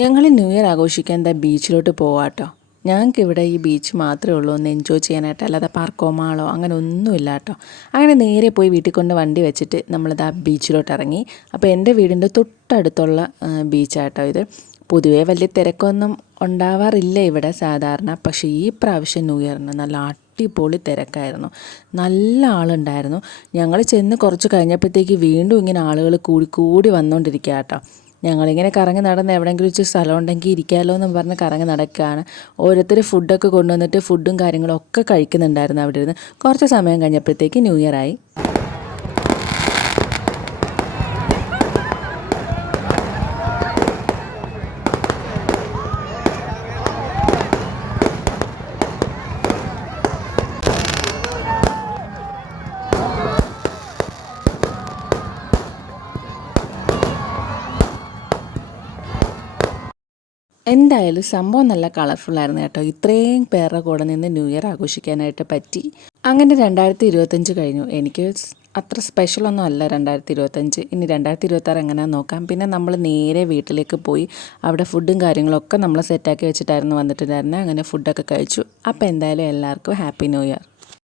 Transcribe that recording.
ഞങ്ങൾ new year ആഘോഷിക്കാൻ ബീച്ചിലോട്ട് പോവാട്ടോ. ഞങ്ങൾക്കിവിടെ ഈ ബീച്ച് മാത്രമേ ഉള്ളൂ ഒന്ന് എൻജോയ് ചെയ്യാനായിട്ട്, അല്ലാതെ പാർക്കോ മാളോ അങ്ങനെ ഒന്നുമില്ല കേട്ടോ. അങ്ങനെ നേരെ പോയി വീട്ടിൽ കൊണ്ട് വണ്ടി വെച്ചിട്ട് നമ്മളിത് ആ ബീച്ചിലോട്ട് ഇറങ്ങി. അപ്പോൾ എൻ്റെ വീടിൻ്റെ തൊട്ടടുത്തുള്ള ബീച്ചാട്ടോ ഇത്. പൊതുവേ വലിയ തിരക്കൊന്നും ഉണ്ടാവാറില്ല ഇവിടെ സാധാരണ, പക്ഷേ ഈ പ്രാവശ്യം ന്യൂ ഇയറിന് നല്ല അടിപൊളി തിരക്കായിരുന്നു. നല്ല ആളുണ്ടായിരുന്നു. ഞങ്ങൾ ചെന്ന് കുറച്ച് കഴിഞ്ഞപ്പോഴത്തേക്ക് വീണ്ടും ഇങ്ങനെ ആളുകൾ കൂടി വന്നുകൊണ്ടിരിക്കുക കേട്ടോ. ഞങ്ങളിങ്ങനെ കറങ്ങി നടന്ന് എവിടെയെങ്കിലും വെച്ച് സ്ഥലം ഉണ്ടെങ്കിൽ ഇരിക്കാമല്ലോ എന്ന് പറഞ്ഞ് കറങ്ങി നടക്കുകയാണ്. ഓരോരുത്തർ ഫുഡൊക്കെ കൊണ്ടുവന്നിട്ട് ഫുഡും കാര്യങ്ങളും ഒക്കെ കഴിക്കുന്നുണ്ടായിരുന്നു അവിടെ ഇരുന്ന്. കുറച്ച് സമയം കഴിഞ്ഞപ്പോഴത്തേക്ക് ന്യൂ ഇയർ ആയി. എന്തായാലും സംഭവം നല്ല കളർഫുള്ളായിരുന്നു കേട്ടോ. ഇത്രയും പേരുടെ കൂടെ നിന്ന് ന്യൂ ഇയർ ആഘോഷിക്കാനായിട്ട് പറ്റി. അങ്ങനെ 2025 കഴിഞ്ഞു. എനിക്ക് അത്ര സ്പെഷ്യലൊന്നും അല്ല 2025. ഇനി 2026 എങ്ങനെയാണെന്ന് നോക്കാം. പിന്നെ നമ്മൾ നേരെ വീട്ടിലേക്ക് പോയി അവിടെ ഫുഡും കാര്യങ്ങളൊക്കെ നമ്മൾ സെറ്റാക്കി വെച്ചിട്ടായിരുന്നു വന്നിട്ടുണ്ടായിരുന്നത്. അങ്ങനെ ഫുഡൊക്കെ കഴിച്ചു. അപ്പോൾ എന്തായാലും എല്ലാവർക്കും ഹാപ്പി ന്യൂ ഇയർ.